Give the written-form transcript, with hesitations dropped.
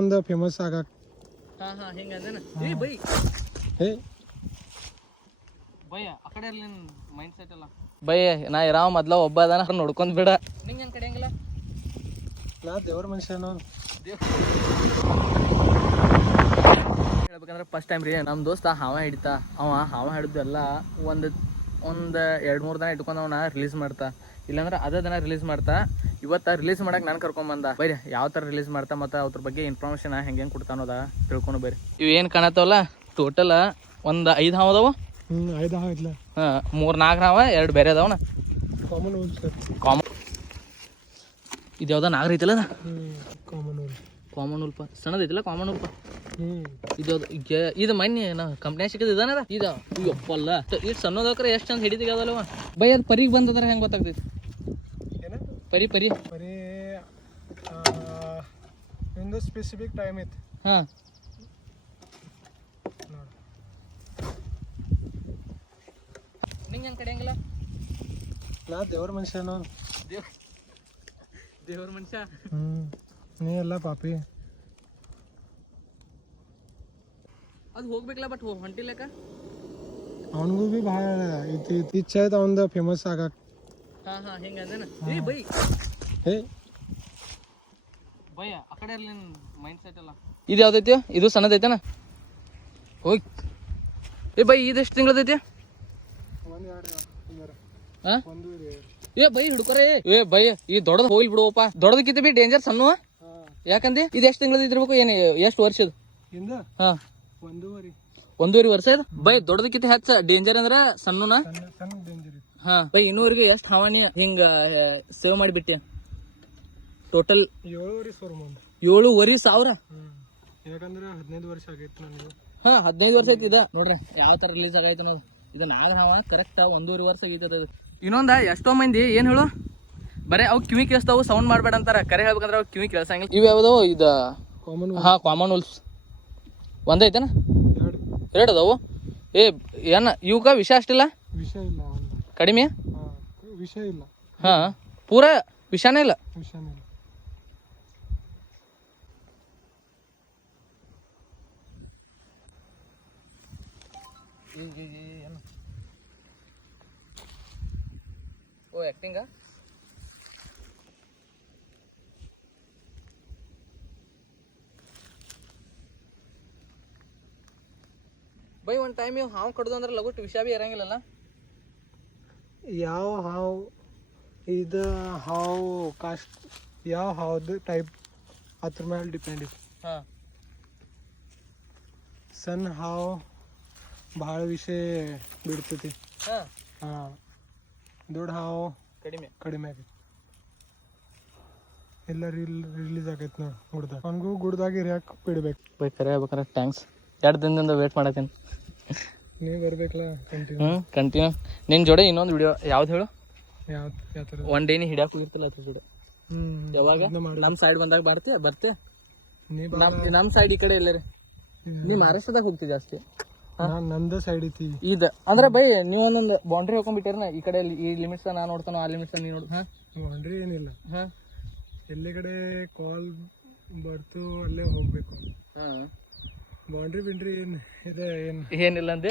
ಒಂದು ಫೇಮಸ್ ಆಗಕ್. ಹಾ ಹಾ ಹಿಂಗಂದೇನ ಏ ಬೈ ಏ ಬೈ ಆ ಕಡೆ ಇರ್ಲಿ ಮೈಂಡ್ ಸೆಟ್ ಅಲ್ಲ ಬೈ ನಾ ಇರಾವ ಮೊದ್ಲ ಒಬ್ಬ ಅದಾನ ನೋಡ್ಕೊಂಡ್ ಬಿಡ ನಿಂಗೆ ಹೆಂಗ್ ಕಡೆಯಂಗಿಲ್ಲ ನಾ ದೇವ್ರ ಮನುಷ್ಯನು ಹೇಳ್ಬೇಕಂದ್ರೆ ಫಸ್ಟ್ ಟೈಮ್ ರೀ ನಮ್ಮ ದೋಸ್ತ ಹಾವ ಹಿಡಿತಾ ಹಾವ ಹಿಡಿದು ಎಲ್ಲ ಒಂದು 2-3 ದಿನ ಇಟ್ಕೊಂಡು ಅವನ ರಿಲೀಸ್ ಮಾಡ್ತಾ ಇಲ್ಲಾಂದ್ರೆ ಅದೇ ದಿನ ರಿಲೀಸ್ ಮಾಡ್ತಾ ಇವತ್ತು ರಿಲೀಸ್ ಮಾಡಕ್ಕೆ ನಾನು ಕರ್ಕೊಂಬಂದ ಬರೀ ಯಾವ ಥರ ರಿಲೀಸ್ ಮಾಡ್ತಾ ಮತ್ತು ಅದ್ರ ಬಗ್ಗೆ ಇನ್ಫಾರ್ಮೇಷನ್ ಹೆಂಗೆ ಕೊಡ್ತಾನೋದ ತಿಳ್ಕೊಂಡು ಬರೀ ಇವು ಏನು ಕಾಣತ್ತವಲ್ಲ ಟೋಟಲ್ ಒಂದು 5 ಹಾವು ಅದಾವ 5 ಹಾವು ಐತ್ಲ ಹಾಂ 3-4 ಹಾವ 2 ಬೇರೆ ಅದಾವನ ಕಾಮನ್ ಇದು ಯಾವ್ದೋ ನಾಗರ ಐತಲ್ಲ ಕಾಮನ್ ಉಲ್ಪ ಸಣ್ಣದೈತಿಲ್ಲ ಕಾಮನ್ ಉಲ್ಪ ಇದು ಮೊನ್ನೆ ನಾ ಕಂಪ್ನಿ ಸಿಕ್ಕದ ಇದಾನದ ಇದು ಅಪ್ಪಲ್ಲ ಇಷ್ಟು ಸಣ್ಣದಕ್ರೆ ಎಷ್ಟು ಚಂದ ಹಿಡಿದಿಗದಲ್ಲವ ಬೈ ಅದು ಪರಿಗೆ ಬಂದದ್ರ ಹೆಂಗೆ ಗೊತ್ತಾಗ್ತೈತಿ ಪರಿ ಪರಿ ಪರಿ ಒಂದು ಸ್ಪೆಸಿಫಿಕ್ ಟೈಮ್ ಐತಿ ಹಾಂ ನಿಂಗೆ ಹೆಂಗೆ ಕಡೆಯಂಗಿಲ್ಲ ನಾ ದೇವ್ರ ಮನುಷ್ಯನು ದೇವ್ರ ಮನುಷ್ಯ ನೀ ಎಲ್ಲ ಪಾಪಿ ಅದು ಹೋಗ್ಬೇಕಲ್ಲ ಬಟ್ ಹೊಂಟಿಲ್ಲಕ ಅವನಿಗೂ ಭೀ ಭಾಳ ಇಚ್ಛೆ ಐತೆ ಅವಂದು ಫೇಮಸ್ ಆಗಕ್. ಹಾಂ ಹಾಂ ಹಿಂಗೆ ಅಂದೇನ ಏ ಬೈ ಏ ಬೈ ಆ ಕಡೆ ಇರ್ಲಿ ಮೈಂಡ್ ಸೆಟ್ ಅಲ್ಲ ಇದು ಯಾವ್ದೈತಿ ಇದು ಸಣ್ಣದೈತೆನ ಹೋಗಿ ಏ ಬೈ ಇದೆಷ್ಟು ತಿಂಗಳದೈತಿ ಹಾಂ ಏ ಬೈ ಹಿಡ್ಕೊರೆ ಏ ಬೈ ಈ ದೊಡ್ಡದು ಹೋಗ್ಲಿ ಬಿಡುವಪ್ಪ ದೊಡ್ಡದಕ್ಕಿಂತ ಬಿ ಡೇಂಜರ್ ಸಣ್ಣ ಯಾಕಂದಿ ಇದು ಎಷ್ಟು ತಿಂಗಳದಿರ್ಬೇಕು ಏನು ಎಷ್ಟು ವರ್ಷದ ಹಾಂ 1.5 ವರ್ಷ ಇದು ಬೈ ದೊಡ್ಡದಕ್ಕಿಂತ ಹೆಚ್ಚ ಡೇಂಜರ್ ಅಂದ್ರ ಸಣ್ಣನ ಹಾ ಬೈ ಇನ್ನೂರಿಗೆ ಎಷ್ಟು ಹಾವನಿ ಹಿಂಗ ಸೇವ್ ಮಾಡಿಬಿಟ್ಟಿ ಟೋಟಲ್ 7,500 ಯಾಕಂದ್ರೆ 15 ವರ್ಷ ಆಗೈತಿ ನನಗೆ ಹಾ 15 ವರ್ಷ ಐತಿ ಇದ ನೋಡ್ರಿ ಯಾವ ತರ ರಿಲೀಸ್ ಆಗೈತೆ ಅನ್ನೋದು ಇದು ನಾಗರ ಹಾವ ಕರೆಕ್ಟ್ 1.5 ವರ್ಷ ಆಗೈತದ ಇನ್ನೊಂದ ಎಷ್ಟೋ ಮಂದಿ ಏನ್ ಹೇಳು ಬರೇ ಅವ್ ಕಿವಿ ಕೇಳಿಸ್ತಾವು ಸೌಂಡ್ ಮಾಡ್ಬೇಡ ಅಂತಾರ ಕರೆ ಹೇಳ್ಬೇಕಂದ್ರೆ ಅವ್ ಕಿವಿ ಕೇಳ್ಸಂಗಿಲ್ಲ ಇವ್ ಯಾವ್ದೋ ಇದು ಹಾ ಕಾಮನ್ ಉಲ್ಸ್ ಒಂದೈತೆನ 2 ಅದಾವು ಏ ಏನ ಇವಕ್ಕ ವಿಷ ಅಷ್ಟಿಲ್ಲ ವಿಷಯ ಇಲ್ಲ ಕಡಿಮೆ ವಿಷಯ ಇಲ್ಲ ಹಾ ಪೂರಾ ವಿಷಾನೇ ಇಲ್ಲ ವಿಷಯನೇ ಇಲ್ಲ ಓ ಆಕ್ಟಿಂಗ ಬೈ ಒಂದು ಟೈಮ್ ಇವ್ ಹಾವು ಕಡ್ದು ಅಂದ್ರೆ ಲಗುಟ್ ವಿಷ ಬಿ ಇರಂಗಿಲ್ಲಲ್ಲ ಯಾವ ಹಾವು ಇದು ಹಾವು ಕಾಸ್ಟ್ ಯಾವ ಹಾವ್ದು ಟೈಪ್ ಅದ್ರ ಮೇಲೆ ಡಿಪೆಂಡ್ ಇದೆ ಹಾಂ ಸಣ್ಣ ಹಾವು ಭಾಳ ವಿಷಯ ಬಿಡ್ತೈತಿ ಹಾಂ ಹಾಂ ದೊಡ್ಡ ಹಾವು ಕಡಿಮೆ ಆಗೈತಿ ಎಲ್ಲ ರಿಲೀಸ್ ಆಗೈತಿ ನೋಡಿ ಗುಡ್ದಾಗ ಅವನಿಗೂ ಗುಡ್ದಾಗ ಇರ್ಯಾಕೆ ಬಿಡ್ಬೇಕು ಬೈ ಕರೆ ಹೇಳ್ಬೇಕಂದ್ರೆ ಥ್ಯಾಂಕ್ಸ್ 2 ದಿನದಿಂದ ವೇಟ್ ಮಾಡತ್ತೀನಿ ನೀವು ಬರ್ಬೇಕಲ್ಲ ಕಂಟಿನ್ಯೂ ಕಂಟಿನ್ಯೂ ನಿನ್ನ ಜೋಡಿ ಇನ್ನೊಂದು ವಿಡಿಯೋ ಯಾವ್ದು ಹೇಳು ಯಾವ ಥರ ಒನ್ ಡೇ ನೀ ಹಿಡಿಯಾಕೆ ಹೋಗಿರ್ತಲ್ಲ ಅದ್ರ ಜೋಡಿ ಯಾವಾಗ ನಮ್ಮ ಸೈಡ್ ಬಂದಾಗ ಬರ್ತೆ ನಮ್ಮ ಸೈಡ್ ಈ ಕಡೆ ಎಲ್ಲರಿ ನೀ ಮಹಾರಾಷ್ಟ್ರದಾಗ ಹೋಗ್ತಿ ಜಾಸ್ತಿ ನಮ್ದ ಸೈಡ್ ಐತಿ ಇದು ಅಂದ್ರೆ ಬೈ ನೀವು ಒಂದೊಂದು ಬೌಂಡ್ರಿ ಹೋಗ್ಕೊಂಡ್ಬಿಟ್ಟಿರನ ಈ ಕಡೆ ಈ ಲಿಮಿಟ್ಸ್ ನಾ ನೋಡ್ತಾನೋ ಆ ಲಿಮಿಟ್ಸ್ ನೀ ನೋಡು ಹಾಂ ಬೌಂಡ್ರಿ ಏನಿಲ್ಲ ಹಾಂ ಎಲ್ಲಿ ಕಡೆ ಕಾಲ್ ಬರ್ತು ಅಲ್ಲೇ ಹೋಗ್ಬೇಕು ಹಾಂ ಬೌಂಡ್ರಿ ಬಿಂಡ್ರಿ ಏನು ಇದೆ ಏನಿಲ್ಲ ಅಂದೆ